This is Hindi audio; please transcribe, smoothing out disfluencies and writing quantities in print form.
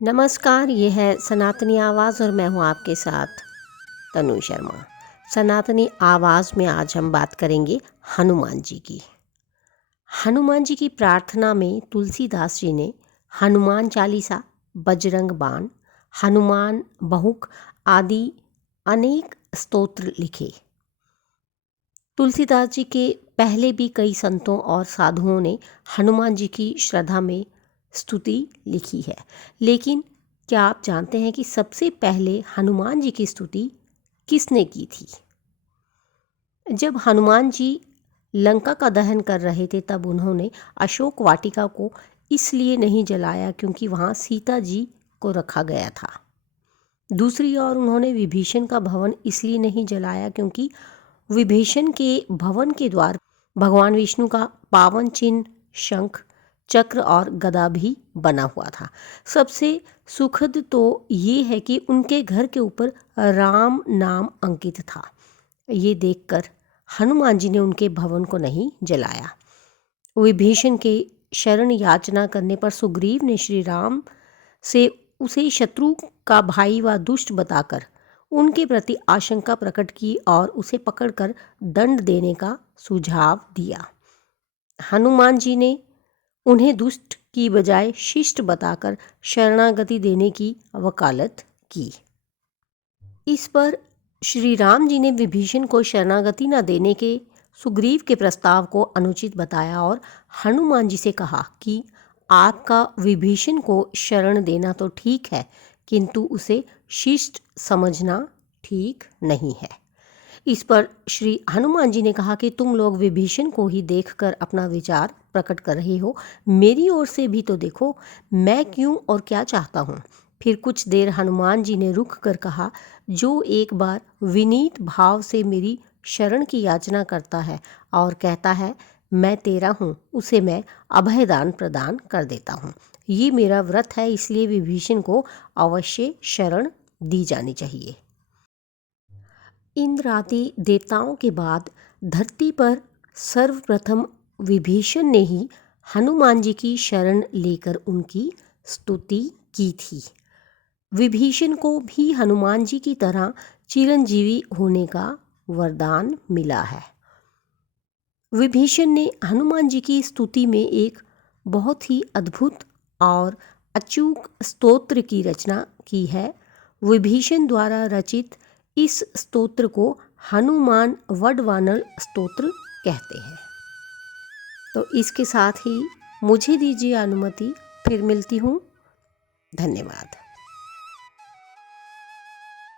नमस्कार, ये है सनातनी आवाज़ और मैं हूँ आपके साथ तनु शर्मा। सनातनी आवाज़ में आज हम बात करेंगे हनुमान जी की। हनुमान जी की प्रार्थना में तुलसीदास जी ने हनुमान चालीसा, बजरंग बाण, हनुमान बहुक आदि अनेक स्तोत्र लिखे। तुलसीदास जी के पहले भी कई संतों और साधुओं ने हनुमान जी की श्रद्धा में स्तुति लिखी है, लेकिन क्या आप जानते हैं कि सबसे पहले हनुमान जी की स्तुति किसने की थी? जब हनुमान जी लंका का दहन कर रहे थे तब उन्होंने अशोक वाटिका को इसलिए नहीं जलाया क्योंकि वहाँ सीता जी को रखा गया था। दूसरी ओर उन्होंने विभीषण का भवन इसलिए नहीं जलाया क्योंकि विभीषण के भवन के द्वार भगवान विष्णु का पावन चिन्ह शंख, चक्र और गदा भी बना हुआ था। सबसे सुखद तो ये है कि उनके घर के ऊपर राम नाम अंकित था। ये देखकर हनुमान जी ने उनके भवन को नहीं जलाया। विभीषण के शरण याचना करने पर सुग्रीव ने श्री राम से उसे शत्रु का भाई व दुष्ट बताकर उनके प्रति आशंका प्रकट की और उसे पकड़कर दंड देने का सुझाव दिया। हनुमान जी ने उन्हें दुष्ट की बजाय शिष्ट बताकर शरणागति देने की वकालत की। इस पर श्री राम जी ने विभीषण को शरणागति न देने के सुग्रीव के प्रस्ताव को अनुचित बताया और हनुमान जी से कहा कि आपका विभीषण को शरण देना तो ठीक है, किंतु उसे शिष्ट समझना ठीक नहीं है। इस पर श्री हनुमान जी ने कहा कि तुम लोग विभीषण को ही देखकर अपना विचार प्रकट कर रहे हो, मेरी ओर से भी तो देखो, मैं क्यों और क्या चाहता हूँ। फिर कुछ देर हनुमान जी ने रुक कर कहा, जो एक बार विनीत भाव से मेरी शरण की याचना करता है और कहता है मैं तेरा हूँ, उसे मैं अभयदान प्रदान कर देता हूँ। ये मेरा व्रत है, इसलिए विभीषण को अवश्य शरण दी जानी चाहिए। इंद्र आदि देवताओं के बाद धरती पर सर्वप्रथम विभीषण ने ही हनुमान जी की शरण लेकर उनकी स्तुति की थी। विभीषण को भी हनुमान जी की तरह चिरंजीवी होने का वरदान मिला है। विभीषण ने हनुमान जी की स्तुति में एक बहुत ही अद्भुत और अचूक स्तोत्र की रचना की है। विभीषण द्वारा रचित इस स्तोत्र को हनुमान वडवानल स्तोत्र कहते हैं। तो इसके साथ ही मुझे दीजिए अनुमति, फिर मिलती हूँ। धन्यवाद।